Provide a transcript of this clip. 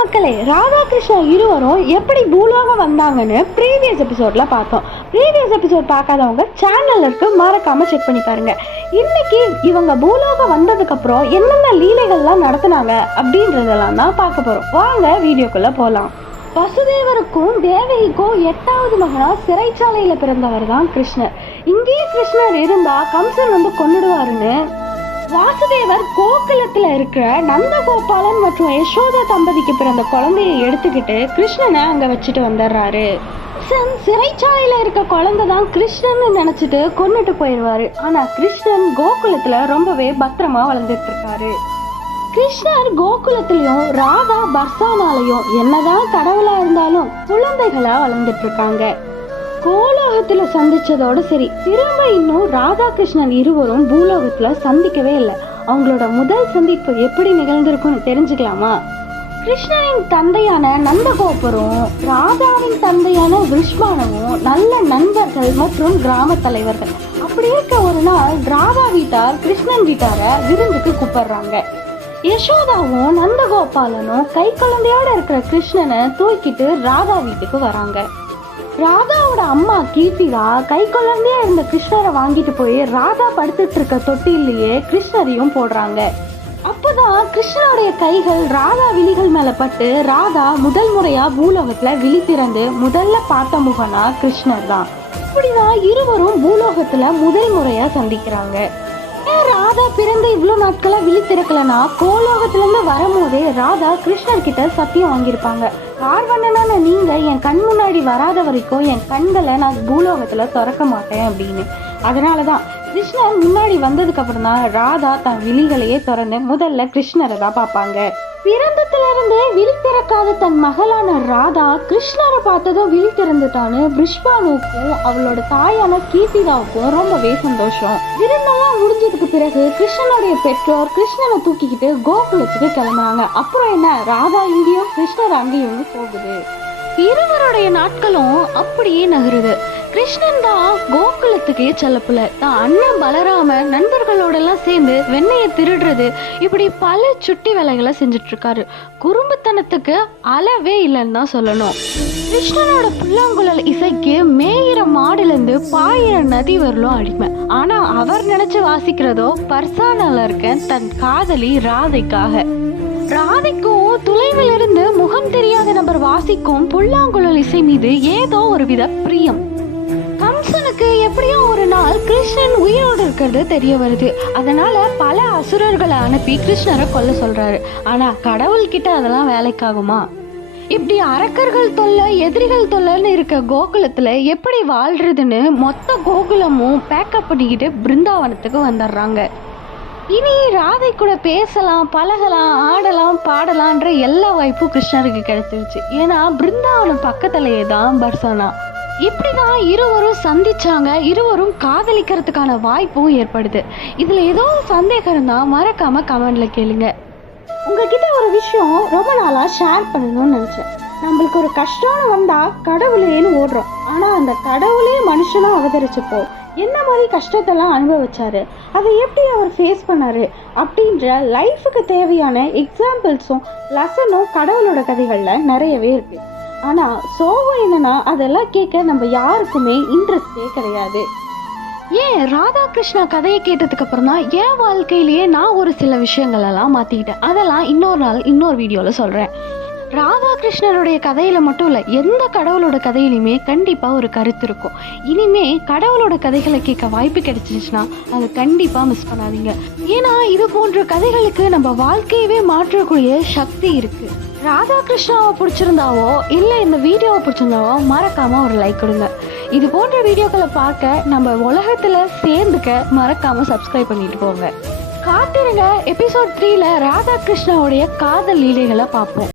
மக்களே, ராதாகிருஷ்ணா இருவரும் எப்படி பூலோகம் வந்தாங்கன்னு ப்ரீவியஸ் எபிசோட்ல பார்த்தோம். ப்ரீவியஸ் எபிசோட் பார்க்காதவங்க சேனல்ல இருக்கு, மறக்காம செக் பண்ணி பாருங்க. இன்னைக்கு இவங்க பூலோகம் வந்ததுக்கு அப்புறம் என்னென்ன லீலைகள்லாம் நடத்தினாங்க அப்படின்றதெல்லாம் தான் பார்க்க போறோம். வாங்க வீடியோக்குள்ள போலாம். வசுதேவருக்கும் தேவகிக்கும் 8வது மகனா சிறைச்சாலையில பிறந்தவர் தான் கிருஷ்ணர். இங்கேயே கிருஷ்ணர் இருந்தா கம்சன் வந்து கொன்னுடுவாருன்னு வாசுதேவர் கோகுலத்துல இருக்கிற நந்தகோபாலன் மற்றும் யசோதா தம்பதிக்கு பிறந்த குழந்தையை எடுத்துக்கிட்டு கிருஷ்ணனை அங்க வச்சுட்டு வந்துடுறாரு. சிறைச்சாலையில இருக்க குழந்தை தான் கிருஷ்ணன் நினைச்சிட்டு கொன்னுட்டு போயிடுவாரு. ஆனா கிருஷ்ணன் கோகுலத்துல ரொம்பவே பத்திரமா வளர்ந்துட்டு இருக்காரு. கிருஷ்ணர் கோகுலத்திலயும் ராதா பர்சானாலையும் என்னதான் கடவுளா இருந்தாலும் குழந்தைகளா வளர்ந்துட்டு இருக்காங்க. கோலோகத்துல சந்திச்சதோட சரி, திரும்ப இன்னும் ராதாகிருஷ்ணன் இருவரும் பூலோகத்துல சந்திக்கவே இல்லை. அவங்களோட முதல் சந்திப்பு எப்படி நிகழ்ந்திருக்கும்னு தெரிஞ்சுக்கலாமா? கிருஷ்ணனின் தந்தையான நந்தகோபரும் ராதாவின் தந்தையான விருஷ்மானவும் நல்ல நண்பர்கள் மற்றும் கிராம தலைவர்கள். அப்படி இருக்க ஒரு நாள் ராதா வீட்டார் கிருஷ்ணன் வீட்டார விருந்துக்கு கூப்பிடுறாங்க. யசோதாவும் நந்தகோபாலனும் கை குழந்தையோட இருக்கிற கிருஷ்ணனை தூக்கிட்டு ராதா வீட்டுக்கு வராங்க. ராதாவோட அம்மா கீர்த்திகா கை குழந்தையா இருந்த கிருஷ்ணரை வாங்கிட்டு போய் ராதா படுத்துட்டு இருக்க தொட்டிலேயே கிருஷ்ணரையும் போடுறாங்க. அப்போதான் கிருஷ்ணனுடைய கைகள் ராதா விழிகள் மேல பட்டு ராதா முதல் முறையா பூலோகத்துல விழி திறந்து முதல்ல பார்த்த முகனா கிருஷ்ணர் தான். இப்படிதான் இருவரும் பூலோகத்துல முதல் முறையா சந்திக்கிறாங்க. ராதா பிறந்த இவ்வளவு நாட்களா விழி திறக்கலனா கோலோகத்துல இருந்து வரும்போதே ராதா கிருஷ்ணர் கிட்ட சத்தியம் வாங்கியிருப்பாங்க. ஆர்வண்ணனான நீங்க என் கண் முன்னாடி வராத வரைக்கும் என் கண்களை நான் பூலோகத்துல திறக்க மாட்டேன் அப்படின்னு. அதனாலதான் கிருஷ்ணர் முன்னாடி வந்ததுக்கு அப்புறம் தான் ராதா தன் விழிகளையே திறந்து முதல்ல கிருஷ்ணரை தான் பார்ப்பாங்க. பிறந்தத்துல இருந்தே விழி திறக்காத தன் மகளான ராதா கிருஷ்ணரை பார்த்ததும் விழி திறந்துட்டான்னு விருஷ்பானுக்கும் அவளோட தாயான கீர்த்திகாவுக்கும் ரொம்பவே சந்தோஷம். விருந்தெல்லாம் முடிஞ்சதுக்கு பிறகு கிருஷ்ணனுடைய பெற்றோர் கிருஷ்ணனை தூக்கிக்கிட்டு கோகுலத்துக்கு கிளம்புறாங்க. அப்புறம் என்ன, ராதா இங்கேயும் கிருஷ்ணர் அங்கேயும் போகுது. இருவருடைய நாட்களும் அப்படியே நகருது. கிருஷ்ணன் தான் கோகுலத்துக்கே செல்லப்புல. தான் அண்ணன் பலராமர் நண்பர்களோட எல்லாம் சேர்ந்து வெண்ணையை திருடுறது, இப்படி பல சுட்டி வேலைகளை செஞ்சுட்டு இருக்காரு. குறும்புத்தனத்துக்கு அளவே இல்லைன்னு தான் சொல்லணும். கிருஷ்ணனோட புல்லாங்குழல் இசைக்கு மேயிற மாடுல இருந்து பாயிர நதி வரலும் அடிமை. ஆனா அவர் நினைச்சு வாசிக்கிறதோ பர்சானால இருக்க தன் காதலி ராதைக்காக. ராதைக்கும் துளைவில் இருந்து முகம் தெரியாத நபர் வாசிக்கும் புல்லாங்குழல் இசை மீது ஏதோ ஒரு வித பிரியம். கம்சனுக்கு எப்படியோ ஒரு நாள் கிருஷ்ணன் உயிரோடு இருக்கிறது தெரிய வருது. அதனால பல அசுரர்களை அனுப்பி கிருஷ்ணரை கொல்ல சொல்றாரு. ஆனா கடவுள் கிட்ட அதெல்லாம் வேலைக்காகுமா? இப்படி அரக்கர்கள் தொல்லை எதிரிகள் தொல்லைன்னு இருக்க கோகுலத்துல எப்படி வாழ்றதுன்னு மொத்த கோகுலமும் பேக்கப் பண்ணிக்கிட்டு பிருந்தாவனத்துக்கு வந்துடுறாங்க. இனி ராதை கூட பேசலாம், பழகலாம், ஆடலாம், பாடலான்ற எல்லா வாய்ப்பும் கிருஷ்ணருக்கு கிடைச்சிருச்சு. ஏன்னா பிருந்தாவனம் பக்கத்திலேயே தான் பர்சானா. இப்படிதான் இருவரும் சந்திச்சாங்க. இருவரும் காதலிக்கிறதுக்கான வாய்ப்பும் ஏற்படுது. இதுல ஏதோ சந்தேகம் இருந்தா மறக்காம கமெண்ட்ல கேளுங்க. உங்ககிட்ட ஒரு விஷயம் ரொம்ப நாளா ஷேர் பண்ணணும்னு நினைச்சேன். நம்மளுக்கு ஒரு கஷ்டம்னு வந்தா கடவுளேன்னு ஓடுறோம். ஆனா அந்த கடவுளே மனுஷனா அவதரிச்சப்போ என்ன மாதிரி கஷ்டத்தெல்லாம் அனுபவிச்சாரு, அதை எப்படி அவர் ஃபேஸ் பண்ணாரு அப்படின்ற லைஃபுக்கு தேவையான எக்ஸாம்பிள்ஸும் லெசனும் கடவுளோட கதைகள்ல நிறையவே இருக்கு. ஆனா சோகம் என்னன்னா அதெல்லாம் கேட்க நம்ம யாருக்குமே இன்ட்ரெஸ்டே கிடையாது. ஏன் ராதாகிருஷ்ணா கதையை கேட்டதுக்கு அப்புறம் தான் என் வாழ்க்கையிலேயே நான் ஒரு சில விஷயங்கள் எல்லாம் மாத்திக்கிட்டேன். அதெல்லாம் இன்னொரு நாள் இன்னொரு வீடியோல சொல்றேன். ராதாகிருஷ்ணருடைய கதையில மட்டும் இல்ல, எந்த கடவுளோட கதையிலுமே கண்டிப்பா ஒரு கருத்து இருக்கும். இனிமே கடவுளோட கதைகளை கேட்க வாய்ப்பு கிடைச்சிருச்சுன்னா அதை கண்டிப்பா மிஸ் பண்ணாதீங்க. ஏன்னா இது போன்ற கதைகளுக்கு நம்ம வாழ்க்கையவே மாற்றக்கூடிய சக்தி இருக்கு. ராதாகிருஷ்ணாவை பிடிச்சிருந்தாவோ இல்ல இந்த வீடியோவை பிடிச்சிருந்தாவோ மறக்காம ஒரு லைக் கொடுங்க. இது போன்ற வீடியோக்களை பார்க்க நம்ம உலகத்துல சேர்ந்துக்க மறக்காம சப்ஸ்கிரைப் பண்ணிட்டு போங்க. காத்திருங்க, எபிசோட் 3ல ராதாகிருஷ்ணாவுடைய காதல் லீலைகளை பார்ப்போம்.